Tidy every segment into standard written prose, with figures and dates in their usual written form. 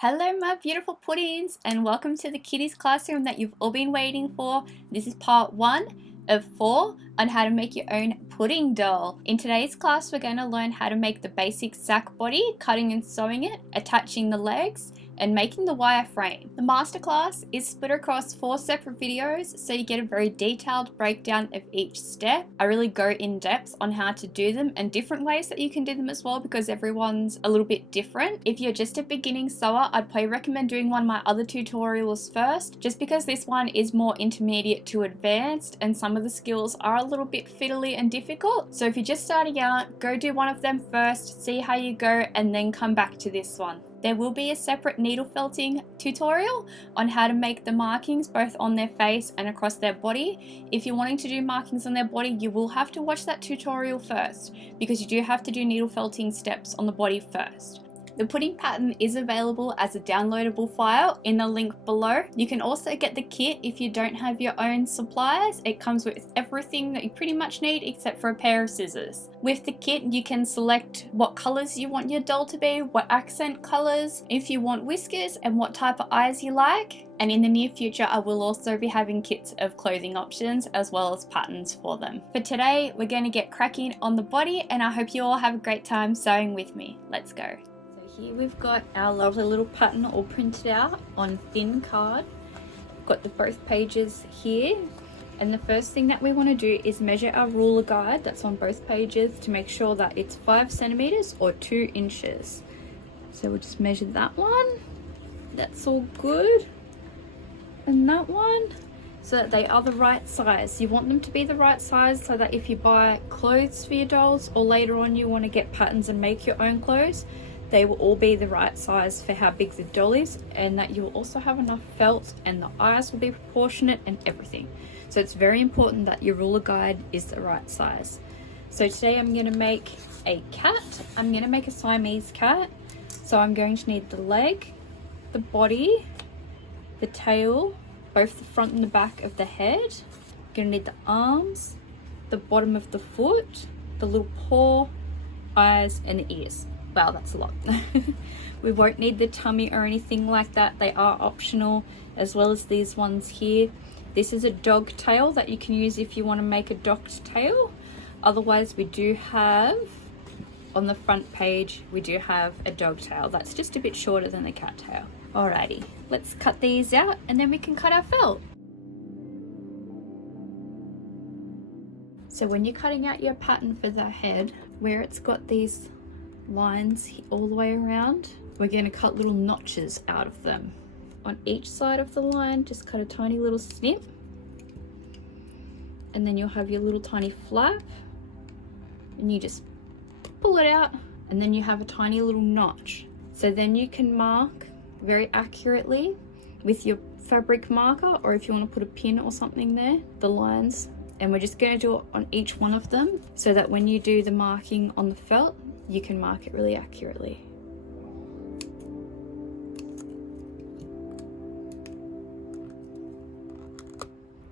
Hello my beautiful puddings and welcome to the Kitties classroom that you've all been waiting for. This is part 1 of 4 on how to make your own pudding doll. In today's class we're going to learn how to make the basic sack body, cutting and sewing it, attaching the legs, and making the wire frame. The masterclass is split across 4 separate videos so you get a very detailed breakdown of each step. I really go in depth on how to do them and different ways that you can do them as well because everyone's a little bit different. If you're just a beginning sewer, I'd probably recommend doing one of my other tutorials first, just because this one is more intermediate to advanced and some of the skills are a little bit fiddly and difficult. So if you're just starting out, go do one of them first, see how you go, and then come back to this one. There will be a separate needle felting tutorial on how to make the markings both on their face and across their body. If you're wanting to do markings on their body, you will have to watch that tutorial first because you do have to do needle felting steps on the body first. The pudding pattern is available as a downloadable file in the link below. You can also get the kit if you don't have your own supplies. It comes with everything that you pretty much need except for a pair of scissors. With the kit you can select what colours you want your doll to be, what accent colours, if you want whiskers and what type of eyes you like. And in the near future I will also be having kits of clothing options as well as patterns for them. For today we're going to get cracking on the body and I hope you all have a great time sewing with me. Let's go. Here we've got our lovely little pattern all printed out on thin card. We've got the both pages here, and the first thing that we want to do is measure our ruler guide that's on both pages to make sure that it's 5 centimeters or 2 inches. So we'll just measure that one. That's all good. And that one, so that they are the right size. You want them to be the right size so that if you buy clothes for your dolls or later on you want to get patterns and make your own clothes, they will all be the right size for how big the doll is, and that you will also have enough felt and the eyes will be proportionate and everything. So it's very important that your ruler guide is the right size. So today I'm going to make a cat. I'm going to make a Siamese cat. So I'm going to need the leg, the body, the tail, both the front and the back of the head. I'm going to need the arms, the bottom of the foot, the little paw, eyes and the ears. Wow, that's a lot. We won't need the tummy or anything like that. They are optional, as well as these ones here. This is a dog tail that you can use if you want to make a docked tail. Otherwise we do have, on the front page, we do have a dog tail. That's just a bit shorter than the cat tail. Alrighty, let's cut these out and then we can cut our felt. So when you're cutting out your pattern for the head, where it's got these lines all the way around, we're going to cut little notches out of them. On each side of the line, just cut a tiny little snip, and then you'll have your little tiny flap, and you just pull it out, and then you have a tiny little notch. So then you can mark very accurately with your fabric marker, or if you want to put a pin or something there, the lines. And we're just going to do it on each one of them so that when you do the marking on the felt, you can mark it really accurately.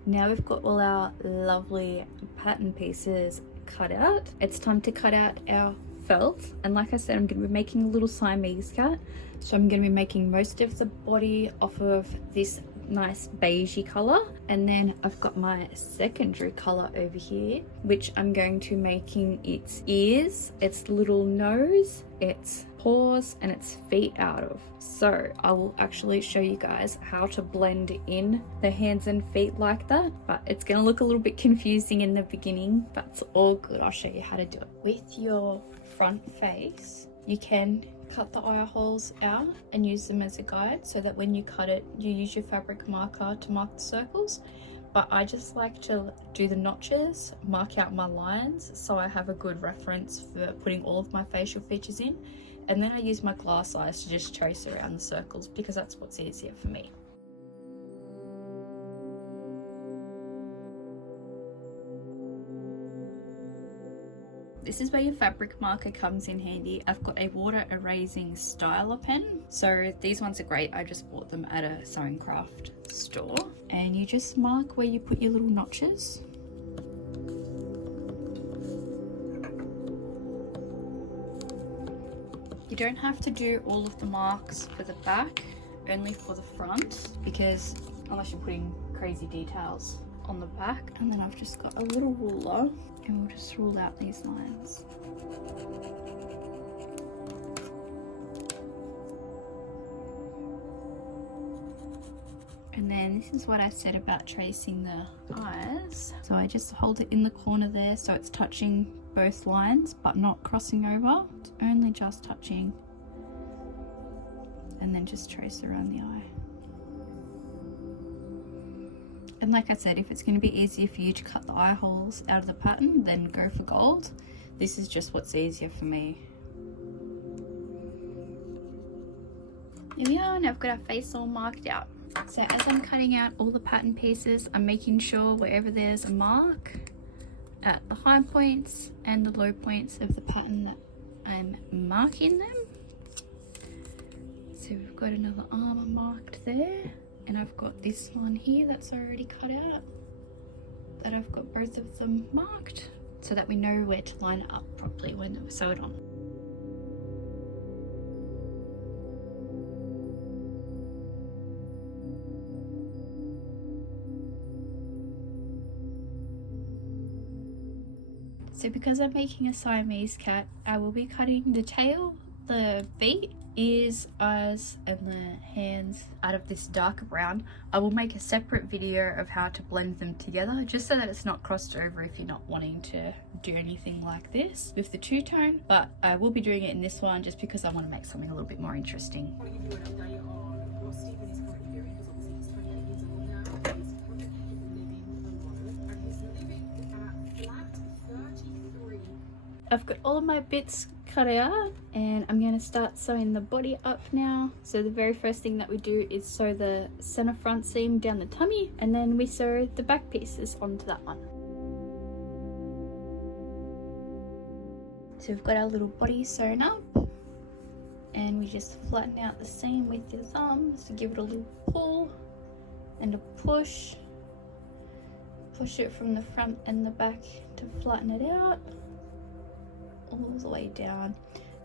Now we've got all our lovely pattern pieces cut out. It's time to cut out our felt. And like I said, I'm going to be making a little Siamese cat. So I'm going to be making most of the body off of this nice beigey color, and then I've got my secondary color over here, which I'm going to making its ears, its little nose, its paws and its feet out of. So I will actually show you guys how to blend in the hands and feet like that, but it's going to look a little bit confusing in the beginning, but it's all good. I'll show you how to do it. With your front face, you can cut the eye holes out and use them as a guide so that when you cut it, you use your fabric marker to mark the circles. But I just like to do the notches, mark out my lines so I have a good reference for putting all of my facial features in, and then I use my glass eyes to just trace around the circles because that's what's easier for me. This is where your fabric marker comes in handy. I've got a water erasing styler pen. So these ones are great. I just bought them at a sewing craft store. And you just mark where you put your little notches. You don't have to do all of the marks for the back, only for the front, because unless you're putting crazy details on the back. And then I've just got a little ruler and we'll just rule out these lines. And then this is what I said about tracing the eyes. So I just hold it in the corner there so it's touching both lines but not crossing over. It's only just touching. And then just trace around the eye. And like I said, if it's going to be easier for you to cut the eye holes out of the pattern, then go for gold. This is just what's easier for me. Here we are, and I've got our face all marked out. So as I'm cutting out all the pattern pieces, I'm making sure wherever there's a mark at the high points and the low points of the pattern that I'm marking them. So we've got another arm marked there, and I've got this one here that's already cut out, that I've got both of them marked so that we know where to line it up properly when we sew it on. So because I'm making a Siamese cat, I will be cutting the tail, the feet, ears, eyes and the hands out of this darker brown. I will make a separate video of how to blend them together, just so that it's not crossed over if you're not wanting to do anything like this with the two-tone, but I will be doing it in this one just because I want to make something a little bit more interesting. I've got all of my bits cut out and I'm going to start sewing the body up now. So the very first thing that we do is sew the center front seam down the tummy, and then we sew the back pieces onto that one. So we've got our little body sewn up and we just flatten out the seam with your thumbs to give it a little pull and a push. Push it from the front and the back to flatten it out all the way down.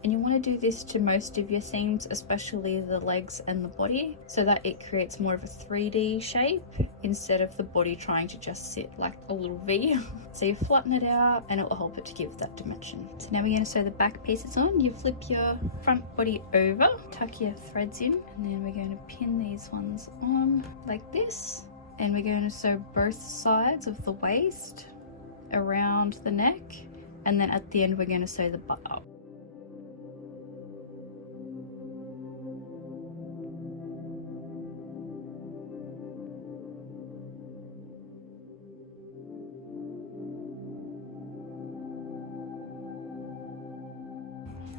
And you want to do this to most of your seams, especially the legs and the body, so that it creates more of a 3D shape instead of the body trying to just sit like a little V. So you flatten it out and it will help it to give that dimension. So now we're going to sew the back pieces on. You flip your front body over, tuck your threads in, and then we're going to pin these ones on like this. And we're going to sew both sides of the waist around the neck, and then at the end we're going to sew the butt up.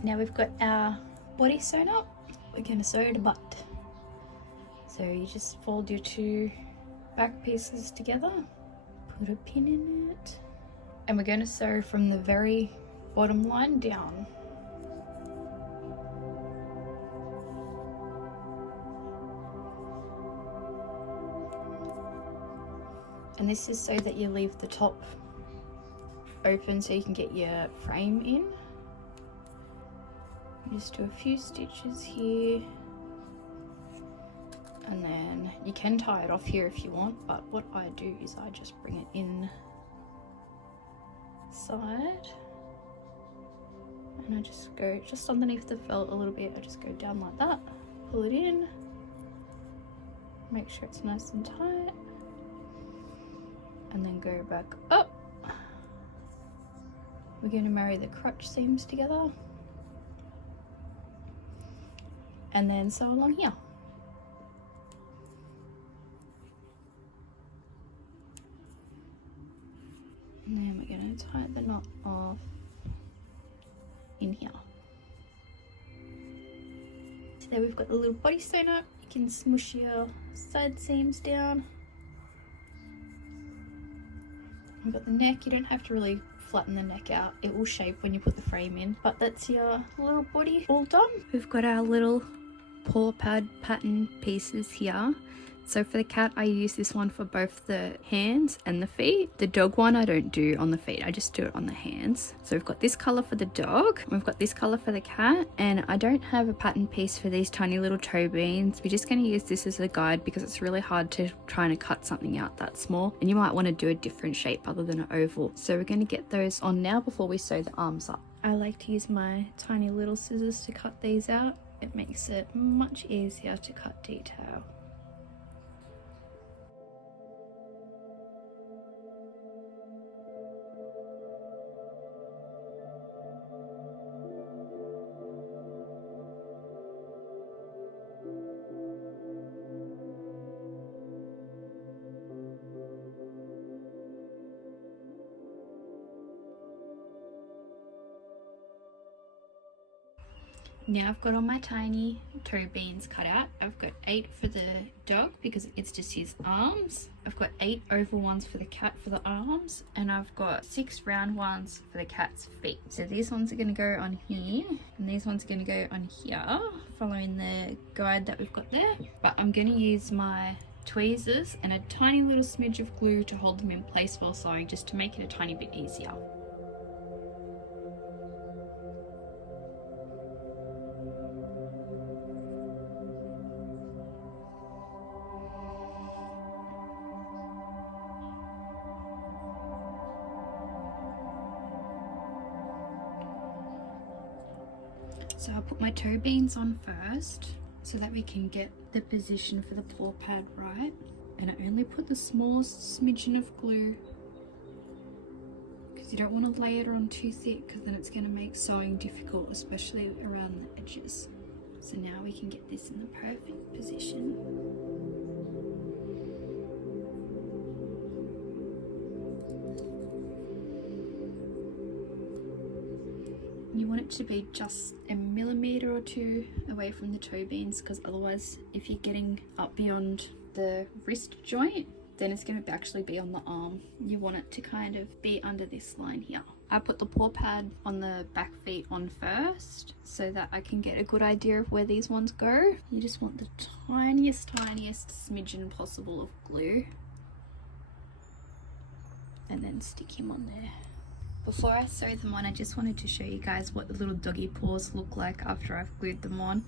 Now we've got our body sewn up, we're going to sew the butt. So you just fold your two back pieces together, put a pin in it, and we're going to sew from the very bottom line down. And this is so that you leave the top open so you can get your frame in. Just do a few stitches here, and then you can tie it off here if you want, but what I do is I just bring it in side, and I just go just underneath the felt a little bit. I just go down like that, pull it in, make sure it's nice and tight, and then go back up. We're going to marry the crotch seams together and then sew along here. And then we're going to tie the knot off in here. So there we've got the little body sewn up. You can smush your side seams down. We've got the neck. You don't have to really flatten the neck out. It will shape when you put the frame in. But that's your little body all done. We've got our little paw pad pattern pieces here. So for the cat, I use this one for both the hands and the feet. The dog one I don't do on the feet, I just do it on the hands. So we've got this colour for the dog, we've got this colour for the cat, and I don't have a pattern piece for these tiny little toe beans. We're just going to use this as a guide because it's really hard to try and cut something out that small, and you might want to do a different shape other than an oval. So we're going to get those on now before we sew the arms up. I like to use my tiny little scissors to cut these out. It makes it much easier to cut detail. Now I've got all my tiny toe beans cut out. I've got 8 for the dog because it's just his arms. I've got 8 oval ones for the cat for the arms, and I've got 6 round ones for the cat's feet. So these ones are going to go on here, and these ones are going to go on here, following the guide that we've got there. But I'm going to use my tweezers and a tiny little smidge of glue to hold them in place while sewing, just to make it a tiny bit easier. So I'll put my toe beans on first so that we can get the position for the paw pad right. And I only put the smallest smidgen of glue because you don't want to lay it on too thick, because then it's going to make sewing difficult, especially around the edges. So now we can get this in the perfect position. You want it to be just a millimetre or 2 away from the toe beans, because otherwise if you're getting up beyond the wrist joint, then it's going to actually be on the arm. You want it to kind of be under this line here. I put the paw pad on the back feet on first so that I can get a good idea of where these ones go. You just want the tiniest smidgen possible of glue, and then stick him on there. Before I sew them on, I just wanted to show you guys what the little doggy paws look like after I've glued them on.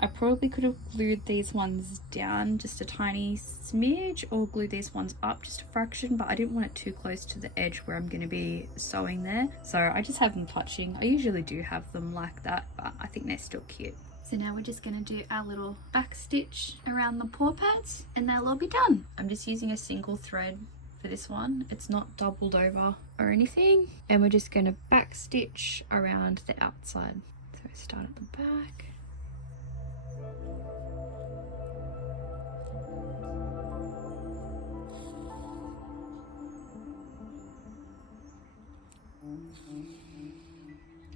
I probably could have glued these ones down just a tiny smidge, or glue these ones up just a fraction, but I didn't want it too close to the edge where I'm going to be sewing there. So I just have them touching. I usually do have them like that, but I think they're still cute. So now we're just going to do our little back stitch around the paw pads, and they'll all be done. I'm just using a single thread for this one. It's not doubled over or anything, and we're just going to back stitch around the outside. So we start at the back,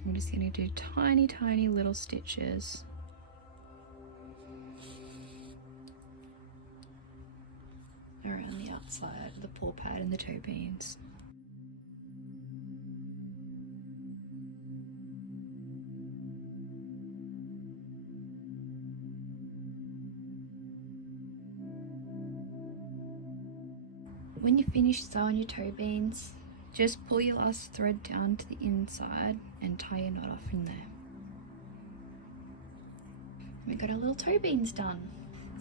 I'm just going to do tiny little stitches. Around the outside of the paw pad and the toe beans. When you finish sewing your toe beans, just pull your last thread down to the inside and tie your knot off in there. We've got our little toe beans done.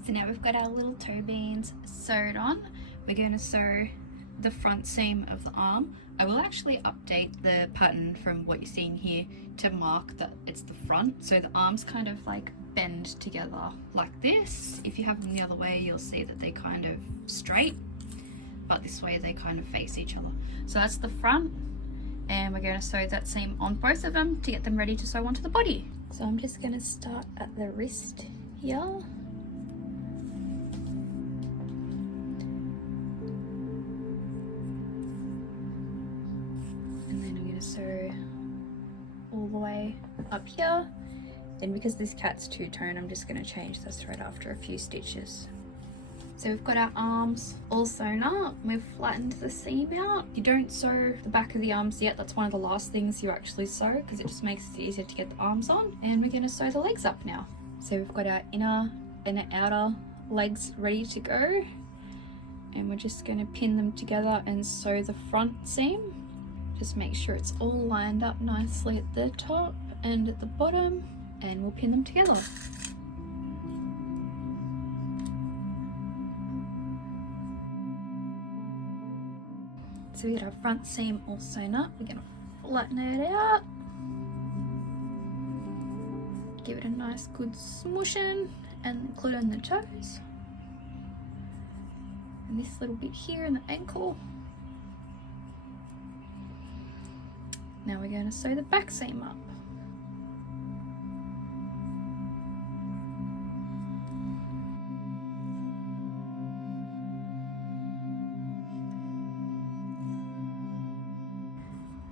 So now we've got our little toe beans sewed on. We're going to sew the front seam of the arm. I will actually update the pattern from what you're seeing here to mark that it's the front. So the arms kind of like bend together like this. If you have them the other way, you'll see that they kind of straight, but this way they kind of face each other. So that's the front, and we're going to sew that seam on both of them to get them ready to sew onto the body. So I'm just going to start at the wrist here. And then I'm going to sew all the way up here. Then because this cat's two-tone, I'm just going to change the thread after a few stitches. So we've got our arms all sewn up. We've flattened the seam out. You don't sew the back of the arms yet. That's one of the last things you actually sew, because it just makes it easier to get the arms on. And we're going to sew the legs up now. So we've got our inner and our outer legs ready to go, and we're just going to pin them together and sew the front seam. Just make sure it's all lined up nicely at the top and at the bottom, and we'll pin them together. So we get our front seam all sewn up. We're going to flatten it out, give it a nice good smushing, and glue on the toes. And this little bit here in the ankle. Now we're going to sew the back seam up.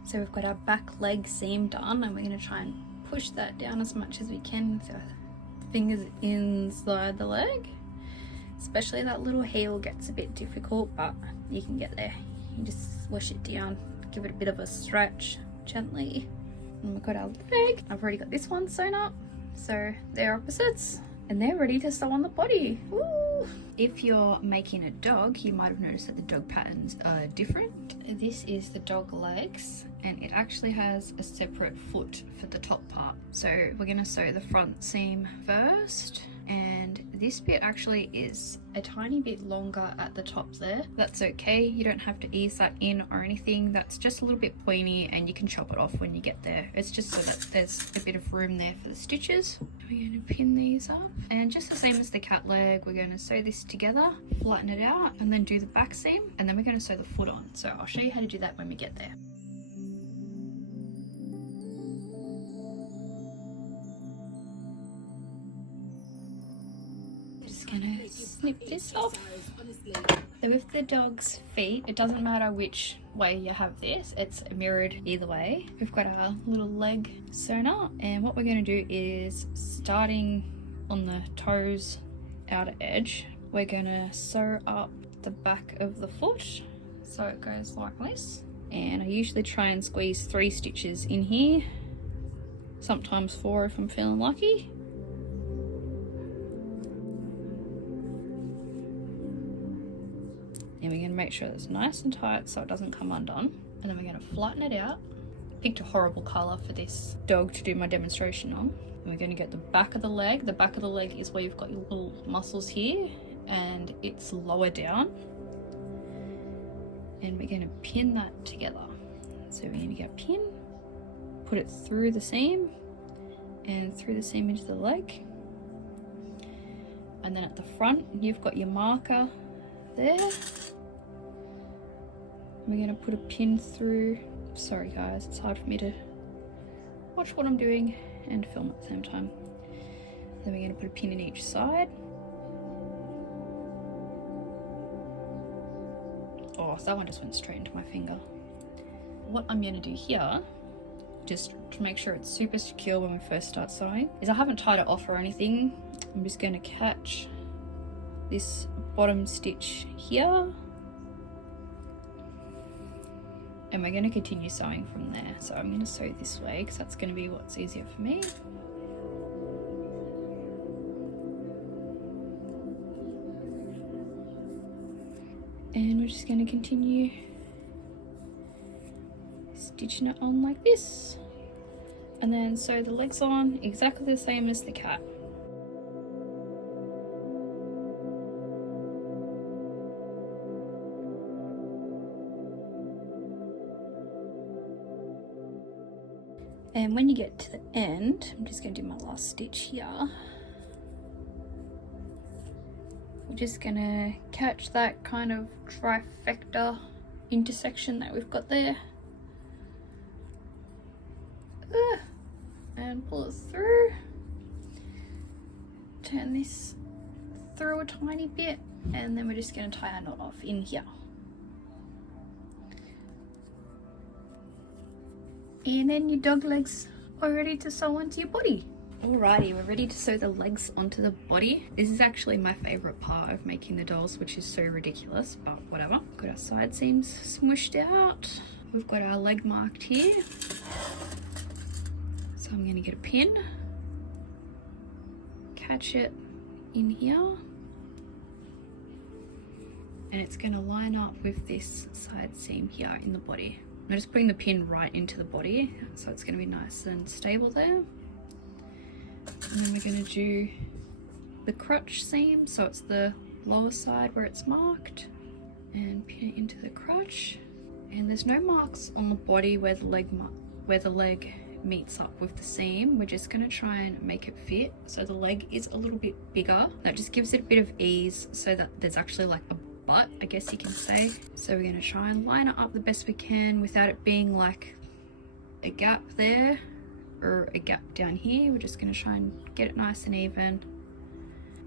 So we've got our back leg seam done, and we're going to try and push that down as much as we can with our fingers inside the leg. Especially that little heel gets a bit difficult, but you can get there. You just swish it down, give it a bit of a stretch gently. And we've got our leg. I've already got this one sewn up, so they're opposites and they're ready to sew on the body. Woo! If you're making a dog, you might have noticed that the dog patterns are different. This is the dog legs, and it actually has a separate foot for the top part. So we're going to sew the front seam first, and this bit actually is a tiny bit longer at the top there. That's okay, you don't have to ease that in or anything. That's just a little bit pointy, and you can chop it off when you get there. It's just so that there's a bit of room there for the stitches. We're going to pin these up, and just the same as the cat leg, we're going to sew this together, flatten it out, and then do the back seam, and then we're going to sew the foot on. So I'll show you how to do that when we get there. Just gonna snip this off. So with the dog's feet, it doesn't matter which way you have this, it's mirrored either way. We've got our little leg sewn up, and what we're going to do is, starting on the toes outer edge, we're going to sew up the back of the foot so it goes like this. And I usually try and squeeze 3 stitches in here, sometimes 4 if I'm feeling lucky. And we're going to make sure it's nice and tight so it doesn't come undone. And then we're going to flatten it out. Picked a horrible colour for this dog to do my demonstration on. And we're going to get the back of the leg. The back of the leg is where you've got your little muscles here, and it's lower down. And we're going to pin that together. So we're going to get a pin, put it through the seam, and through the seam into the leg. And then at the front, you've got your marker there. We're going to put a pin through. Sorry guys, it's hard for me to watch what I'm doing and film at the same time. Then we're going to put a pin in each side. Oh, so that one just went straight into my finger. What I'm going to do here, just to make sure it's super secure when we first start sewing, is I haven't tied it off or anything. I'm just going to catch this bottom stitch here, and we're going to continue sewing from there. So I'm going to sew this way because that's going to be what's easier for me. And we're just going to continue stitching it on like this, and then sew the legs on exactly the same as the cat. And when you get to the end, I'm just going to do my last stitch here. We're just going to catch that kind of trifecta intersection that we've got there. And pull it through. Turn this through a tiny bit, and then we're just going to tie our knot off in here. And then your dog legs are ready to sew onto your body. Alrighty, we're ready to sew the legs onto the body. This is actually my favourite part of making the dolls, which is so ridiculous, but whatever. Got our side seams smooshed out. We've got our leg marked here. So I'm going to get a pin, catch it in here, and it's going to line up with this side seam here in the body. I'm just putting the pin right into the body, so it's going to be nice and stable there. And then we're going to do the crotch seam, so it's the lower side where it's marked, and pin it into the crotch. And there's no marks on the body where the leg meets up with the seam. We're just going to try and make it fit, so the leg is a little bit bigger. That just gives it a bit of ease, so that there's actually like a butt, I guess you can say. So we're going to try and line it up the best we can without it being like a gap there or a gap down here. We're just going to try and get it nice and even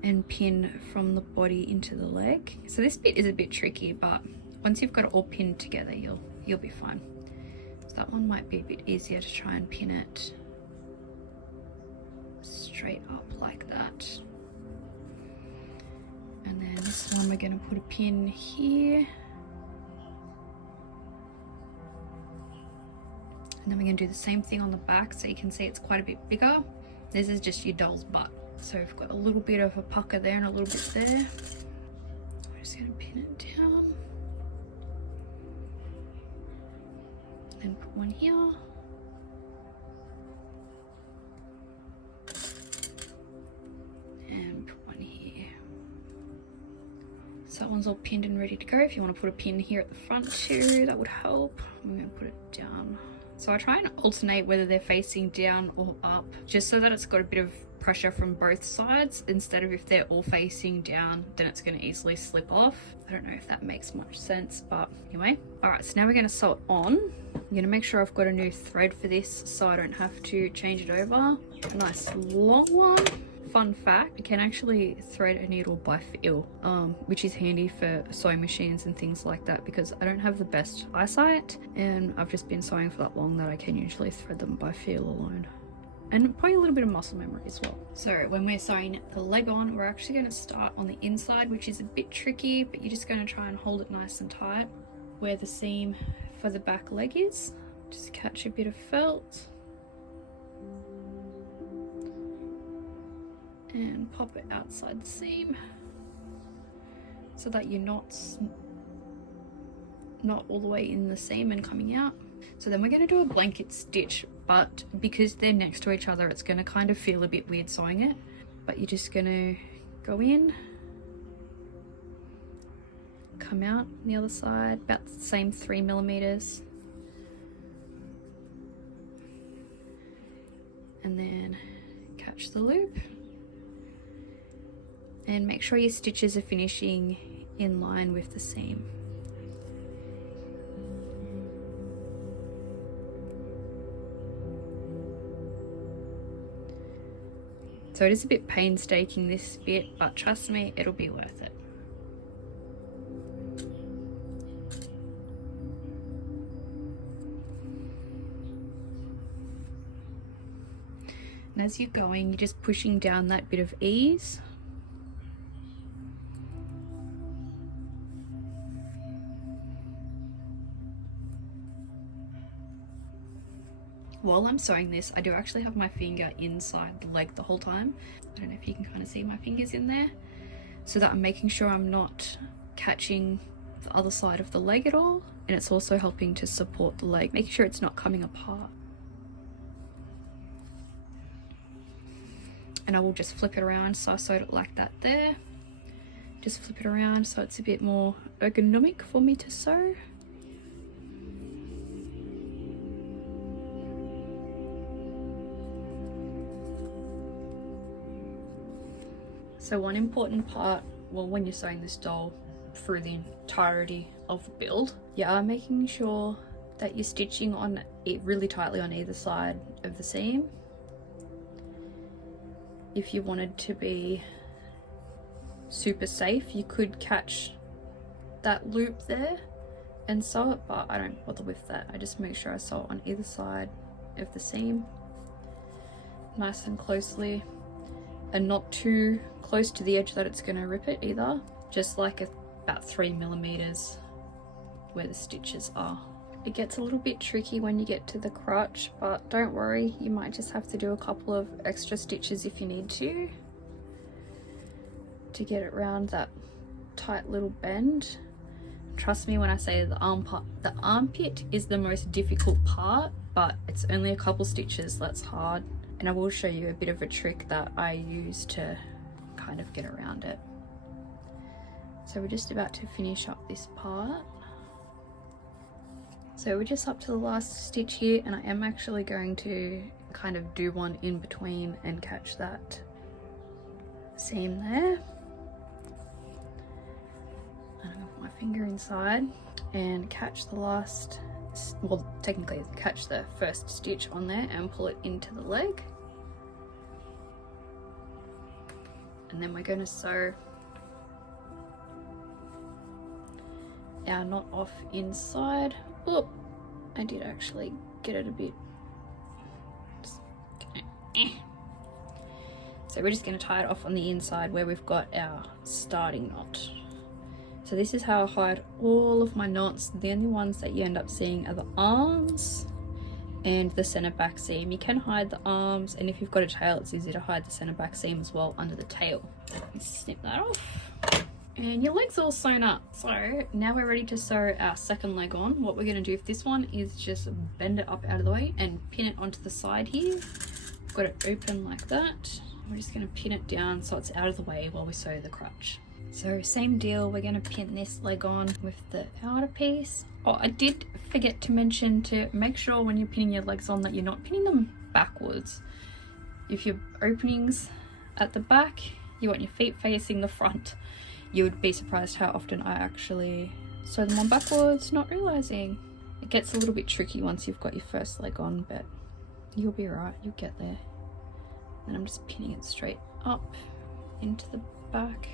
and pin from the body into the leg. So this bit is a bit tricky, but once you've got it all pinned together, you'll be fine. So that one might be a bit easier to try and pin it straight up like that. And then this one we're going to put a pin here. And then we're going to do the same thing on the back, so you can see it's quite a bit bigger. This is just your doll's butt. So we've got a little bit of a pucker there and a little bit there. I'm just going to pin it down. Then put one here. And put one here. So that one's all pinned and ready to go. If you want to put a pin here at the front too, that would help. I'm going to put it down. So I try and alternate whether they're facing down or up, just so that it's got a bit of pressure from both sides, instead of if they're all facing down, then it's going to easily slip off. I don't know if that makes much sense, but anyway. All right, so now we're going to sew it on. I'm going to make sure I've got a new thread for this so I don't have to change it over. A nice long one. Fun fact, you can actually thread a needle by feel, which is handy for sewing machines and things like that, because I don't have the best eyesight and I've just been sewing for that long that I can usually thread them by feel alone. And probably a little bit of muscle memory as well. So when we're sewing the leg on, we're actually going to start on the inside, which is a bit tricky, but you're just going to try and hold it nice and tight where the seam for the back leg is. Just catch a bit of felt and pop it outside the seam so that your knot's not all the way in the seam and coming out. So then we're going to do a blanket stitch, but because they're next to each other, it's going to kind of feel a bit weird sewing it. But you're just going to go in, come out on the other side, about the same 3 millimeters, and then catch the loop. And make sure your stitches are finishing in line with the seam. So it is a bit painstaking, this bit, but trust me, it'll be worth it. And as you're going, you're just pushing down that bit of ease. While I'm sewing this, I do actually have my finger inside the leg the whole time. I don't know if you can kind of see my fingers in there, so that I'm making sure I'm not catching the other side of the leg at all, and it's also helping to support the leg, making sure it's not coming apart. And I will just flip it around, so I sewed it like that there. Just flip it around so it's a bit more ergonomic for me to sew. So one important part, well, when you're sewing this doll through the entirety of the build, you are making sure that you're stitching on it really tightly on either side of the seam. If you wanted to be super safe, you could catch that loop there and sew it, but I don't bother with that. I just make sure I sew it on either side of the seam nice and closely, and not too close to the edge that it's going to rip it either, just like about 3 millimeters where the stitches are. It gets a little bit tricky when you get to the crotch, but don't worry, you might just have to do a couple of extra stitches if you need to get it around that tight little bend. trust me when I say the armpit is the most difficult part, but it's only a couple stitches that's hard. And I will show you a bit of a trick that I use to kind of get around it. So we're just about to finish up this part. So we're just up to the last stitch here, and I am actually going to kind of do one in between and catch that seam there. And I'm gonna put my finger inside and catch the last, well, technically catch the first stitch on there and pull it into the leg. And then we're going to sew our knot off inside. Oh, I did actually get it a bit. So we're just going to tie it off on the inside where we've got our starting knot. So this is how I hide all of my knots. The only ones that you end up seeing are the arms and the center back seam. You can hide the arms, and if you've got a tail, it's easy to hide the center back seam as well under the tail. Snip that off. And your leg's all sewn up. So now we're ready to sew our second leg on. What we're going to do with this one is just bend it up out of the way and pin it onto the side here. We've got it open like that. We're just going to pin it down so it's out of the way while we sew the crutch. So same deal, we're going to pin this leg on with the outer piece. Oh, I did forget to mention to make sure when you're pinning your legs on that you're not pinning them backwards. If your opening's at the back, you want your feet facing the front. You would be surprised how often I actually sew them on backwards, not realizing. It gets a little bit tricky once you've got your first leg on, but you'll be right, you'll get there. And I'm just pinning it straight up into the back.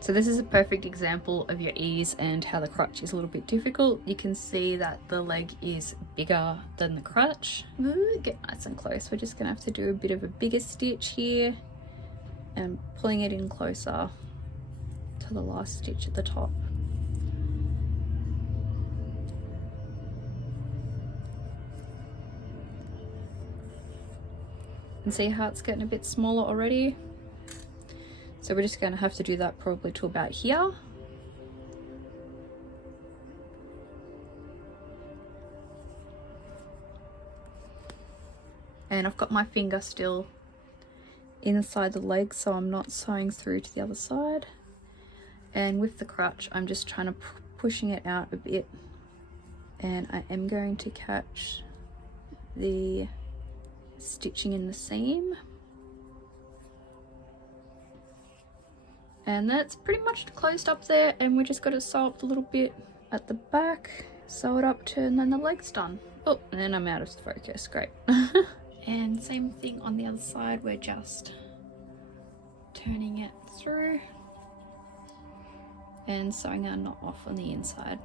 So this is a perfect example of your ease and how the crutch is a little bit difficult. You can see that the leg is bigger than the crutch. Ooh, get nice and close. We're just gonna have to do a bit of a bigger stitch here and pulling it in closer to the last stitch at the top. And see how it's getting a bit smaller already? So we're just going to have to do that probably to about here. And I've got my finger still inside the leg, so I'm not sewing through to the other side. And with the crutch, I'm just trying to pushing it out a bit. And I am going to catch the stitching in the seam. And that's pretty much closed up there, and we just got to sew up a little bit at the back, sew it up to, and then the leg's done. Oh, and then I'm out of focus, great. And same thing on the other side, we're just turning it through and sewing our knot off on the inside.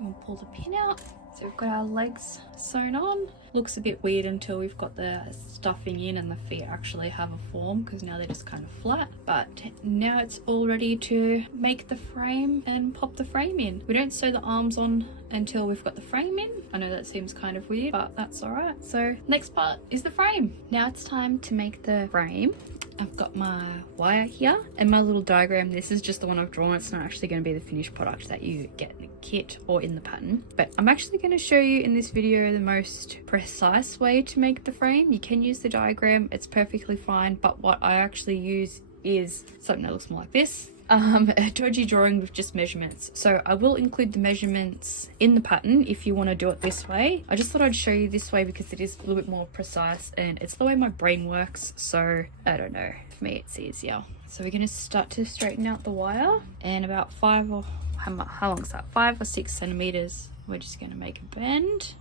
And we'll pull the pin out. So we've got our legs sewn on. Looks a bit weird until we've got the stuffing in and the feet actually have a form, because now they're just kind of flat. But now it's all ready to make the frame and pop the frame in. We don't sew the arms on until we've got the frame in. I know that seems kind of weird, but that's all right. So next part is the frame. Now it's time to make the frame. I've got my wire here and my little diagram. This is just the one I've drawn. It's not actually going to be the finished product that you get in the kit or in the pattern, but I'm actually going to show you in this video the most precise way to make the frame. You can use the diagram, it's perfectly fine, but what I actually use is something that looks more like this. A dodgy drawing with just measurements. So I will include the measurements in the pattern if you want to do it this way. I just thought I'd show you this way because it is a little bit more precise and it's the way my brain works, so I don't know, for me it's easier. So we're going to start to straighten out the wire, and about 5 or how long is that, 5 or 6 centimeters, we're just going to make a bend,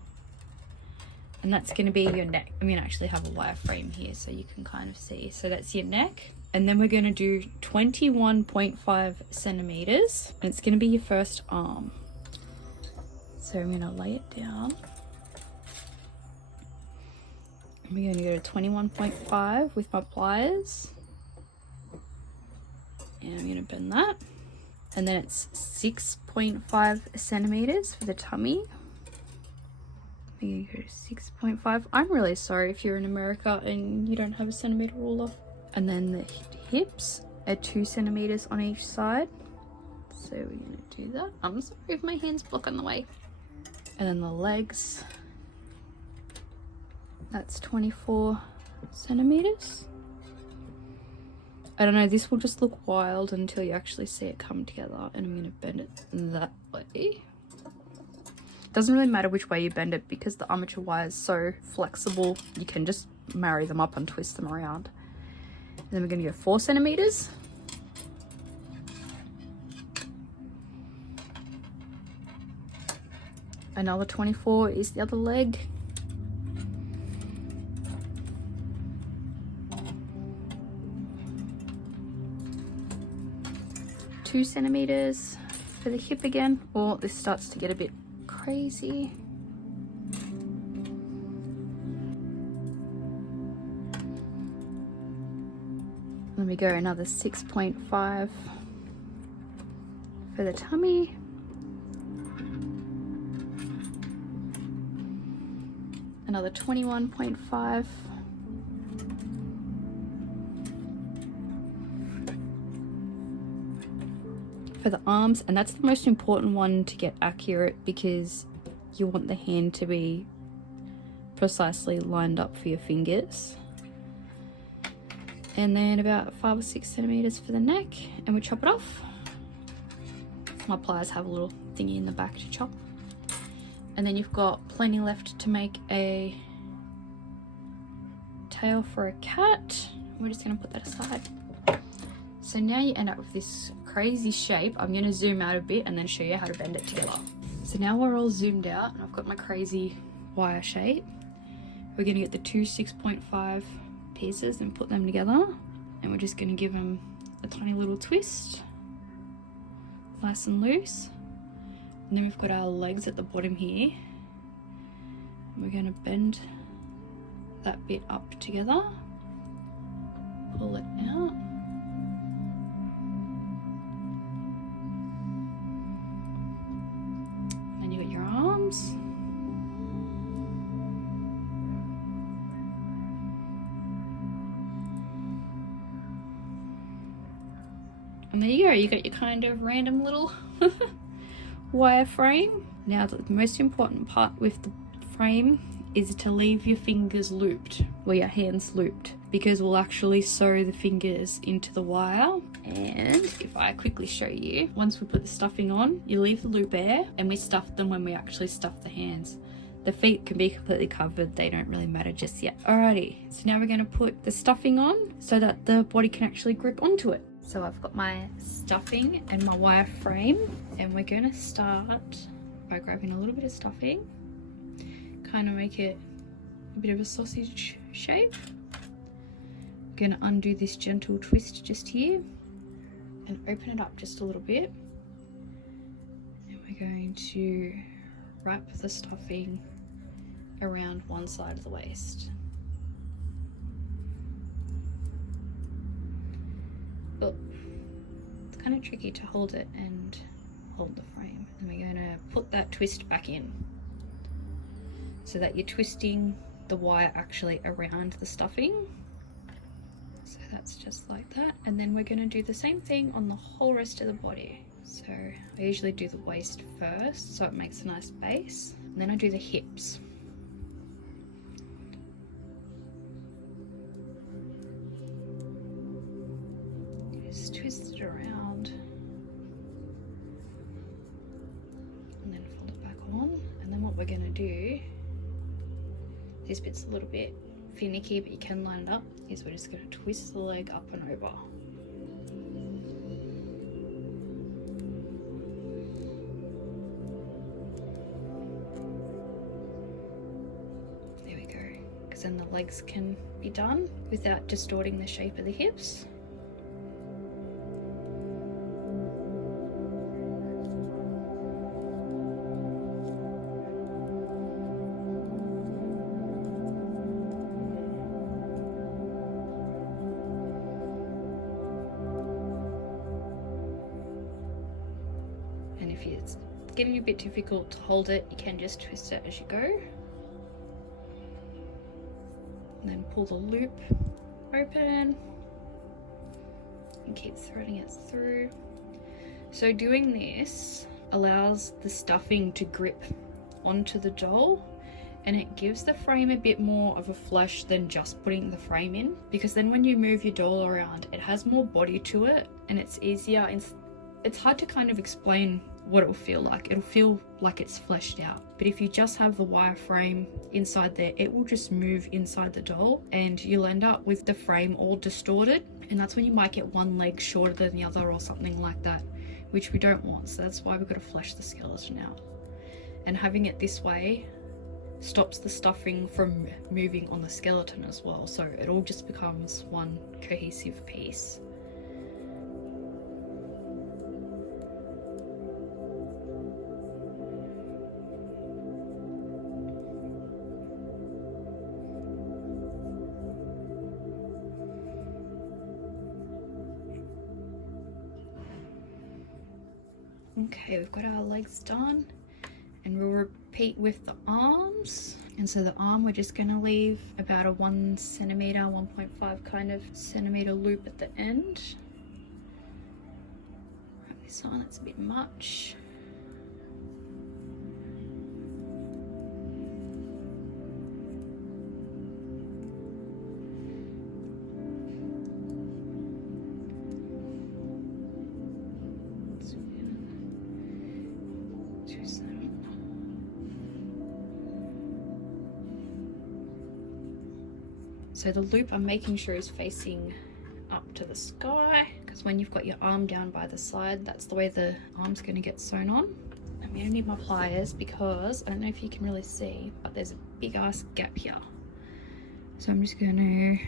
and that's going to be your neck. I'm going to actually have a wire frame here so you can kind of see. So that's your neck. And then we're going to do 21.5 centimeters, and it's going to be your first arm. So I'm going to lay it down. And we're going to go to 21.5 with my pliers. And I'm going to bend that. And then it's 6.5 centimeters for the tummy. We're going to go to 6.5. I'm really sorry if you're in America and you don't have a centimeter ruler. And then the hips are 2 centimeters on each side. So we're gonna do that. I'm sorry if my hands block on the way. And then the legs, that's 24 centimeters. I don't know, this will just look wild until you actually see it come together, and I'm gonna bend it that way. Doesn't really matter which way you bend it because the armature wire is so flexible, you can just marry them up and twist them around. And then we're gonna go 4 centimeters. Another 24 is the other leg. Two centimeters for the hip again. Oh, this starts to get a bit crazy. Let me go another 6.5 for the tummy. Another 21.5. For the arms, and that's the most important one to get accurate because you want the hand to be precisely lined up for your fingers. And then about 5 or 6 centimeters for the neck, and we chop it off. My pliers have a little thingy in the back to chop. And then you've got plenty left to make a tail for a cat. We're just gonna put that aside. So now you end up with this crazy shape. I'm gonna zoom out a bit and then show you how to bend it together. So now we're all zoomed out and I've got my crazy wire shape. We're gonna get the two 6.5 pieces and put them together. And we're just gonna give them a tiny little twist. Nice and loose. And then we've got our legs at the bottom here. We're gonna bend that bit up together. Pull it out. Then you got your arms. And there you go, you got your kind of random little wire frame. Now the most important part with the frame is to leave your fingers looped, or your hands looped, because we'll actually sew the fingers into the wire. And if I quickly show you, once we put the stuffing on, you leave the loop there and we stuff them when we actually stuff the hands. The feet can be completely covered, they don't really matter just yet. Alrighty, so now we're going to put the stuffing on so that the body can actually grip onto it. So I've got my stuffing and my wire frame, and we're going to start by grabbing a little bit of stuffing, kind of make it a bit of a sausage shape. I'm going to undo this gentle twist just here and open it up just a little bit, and we're going to wrap the stuffing around one side of the waist. But it's kind of tricky to hold it and hold the frame. And we're going to put that twist back in so that you're twisting the wire actually around the stuffing. So that's just like that. And then we're going to do the same thing on the whole rest of the body. So I usually do the waist first so it makes a nice base, and then I do the hips. Just twist it around and then fold it back on. And then what we're going to do, this bit's a little bit finicky but you can line it up, is we're just going to twist the leg up and over. There we go, because then the legs can be done without distorting the shape of the hips. And if it's getting a bit difficult to hold it, you can just twist it as you go. And then pull the loop open. and keep threading it through. So doing this allows the stuffing to grip onto the doll, and it gives the frame a bit more of a flesh than just putting the frame in, because then when you move your doll around, it has more body to it and it's easier. It's hard to kind of explain what it will feel like. It'll feel like it's fleshed out, but if you just have the wire frame inside there, it will just move inside the doll and you'll end up with the frame all distorted, and that's when you might get one leg shorter than the other or something like that, which we don't want. So that's why we've got to flesh the skeleton out, and having it this way stops the stuffing from moving on the skeleton as well, so it all just becomes one cohesive piece. Okay, we've got our legs done, and we'll repeat with the arms. And so the arm, we're just going to leave about a 1 centimeter, 1.5 kind of centimeter loop at the end. Wrap this on, that's a bit much. So the loop I'm making sure is facing up to the sky, because when you've got your arm down by the side, that's the way the arm's going to get sewn on. I'm going to need my pliers because I don't know if you can really see, but there's a big ass gap here. So I'm just going to,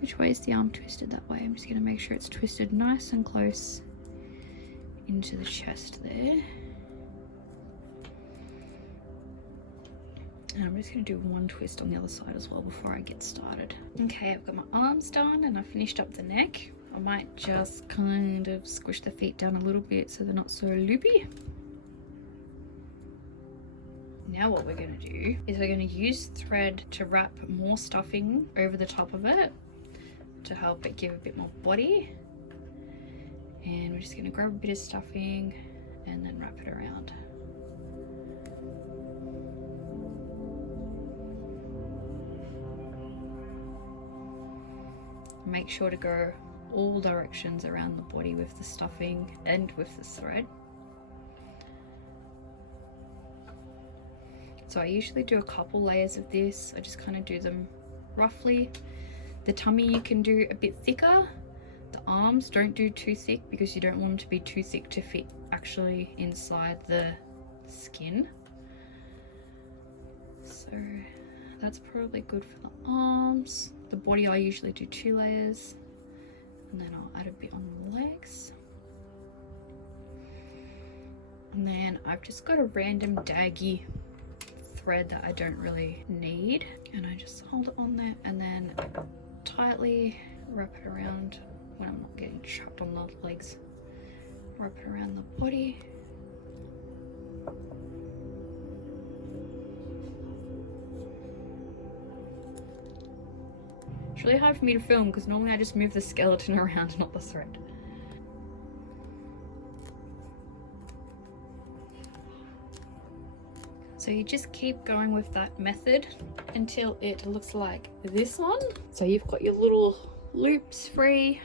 which way is the arm twisted? That way. I'm just going to make sure it's twisted nice and close into the chest there. And I'm just going to do one twist on the other side as well before I get started. Okay, I've got my arms done and I finished up the neck. I might just kind of squish the feet down a little bit so they're not so loopy. Now what we're going to do is we're going to use thread to wrap more stuffing over the top of it to help it give a bit more body. And we're just going to grab a bit of stuffing and then wrap it around. Make sure to go all directions around the body with the stuffing and with the thread. So I usually do a couple layers of this. I just kind of do them roughly. The tummy you can do a bit thicker. The arms don't do too thick because you don't want them to be too thick to fit actually inside the skin. So that's probably good for the arms. The body I usually do 2 layers, and then I'll add a bit on the legs. And then I've just got a random daggy thread that I don't really need, and I just hold it on there and then tightly wrap it around when I'm not getting trapped on the legs. Wrap it around the body. It's really hard for me to film because normally I just move the skeleton around, not the thread. So you just keep going with that method until it looks like this one. So you've got your little loops free.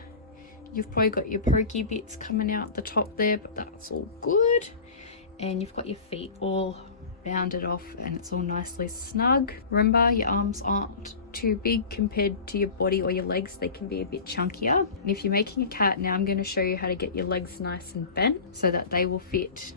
You've probably got your pokey bits coming out the top there, but that's all good. And you've got your feet all rounded off and it's all nicely snug. Remember, your arms aren't too big compared to your body or your legs. They can be a bit chunkier. And if you're making a cat, now I'm going to show you how to get your legs nice and bent so that they will fit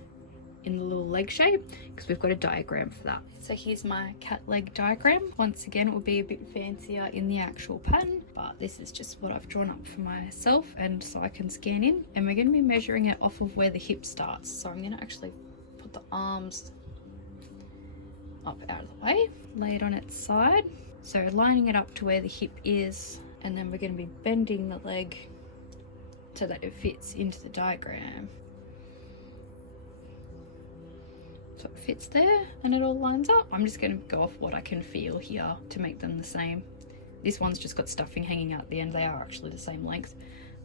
in the little leg shape, because we've got a diagram for that. So here's my cat leg diagram. Once again, it will be a bit fancier in the actual pattern, but this is just what I've drawn up for myself and so I can scan in. And we're going to be measuring it off of where the hip starts. So I'm going to actually put the arms up out of the way, lay it on its side. So lining it up to where the hip is, and then we're going to be bending the leg so that it fits into the diagram. So it fits there and it all lines up. I'm just going to go off what I can feel here to make them the same. This one's just got stuffing hanging out the end. They are actually the same length.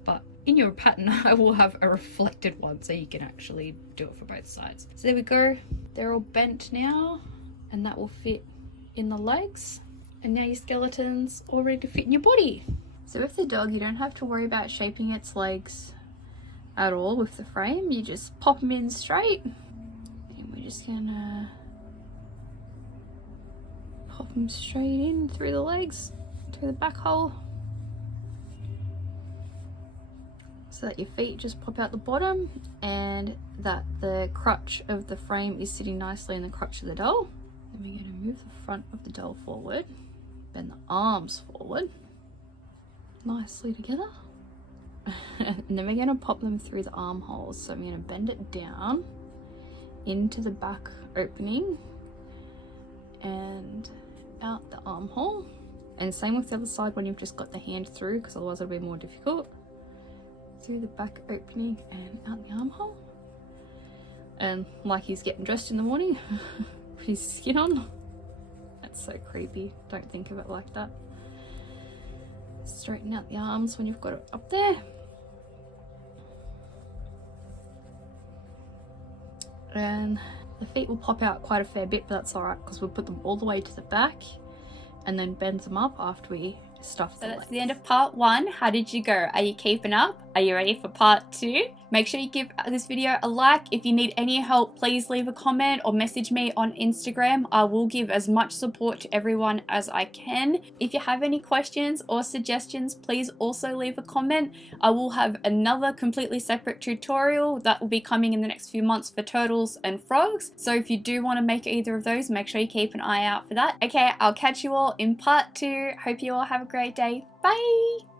But in your pattern, I will have a reflected one so you can actually do it for both sides. So there we go. They're all bent now, and that will fit in the legs. And now your skeleton's all ready to fit in your body. So with the dog, you don't have to worry about shaping its legs at all with the frame. You just pop them in straight. And we're just gonna pop them straight in through the legs, through the back hole. So that your feet just pop out the bottom and that the crutch of the frame is sitting nicely in the crutch of the doll. Then we're going to move the front of the doll forward, bend the arms forward nicely together. And then we're going to pop them through the armholes. So I'm going to bend it down into the back opening and out the armhole. And same with the other side when you've just got the hand through, because otherwise it'll be more difficult. Through the back opening and out the armhole. And like he's getting dressed in the morning with his skin on. That's so creepy. Don't think of it like that. Straighten out the arms when you've got it up there. And the feet will pop out quite a fair bit, but that's alright because we'll put them all the way to the back and then bend them up after we stuff the legs. So that's the end of part 1. How did you go? Are you keeping up? Are you ready for part 2? Make sure you give this video a like. If you need any help, please leave a comment or message me on Instagram. I will give as much support to everyone as I can. If you have any questions or suggestions, please also leave a comment. I will have another completely separate tutorial that will be coming in the next few months for turtles and frogs. So if you do want to make either of those, make sure you keep an eye out for that. Okay, I'll catch you all in part 2. Hope you all have a great day. Bye!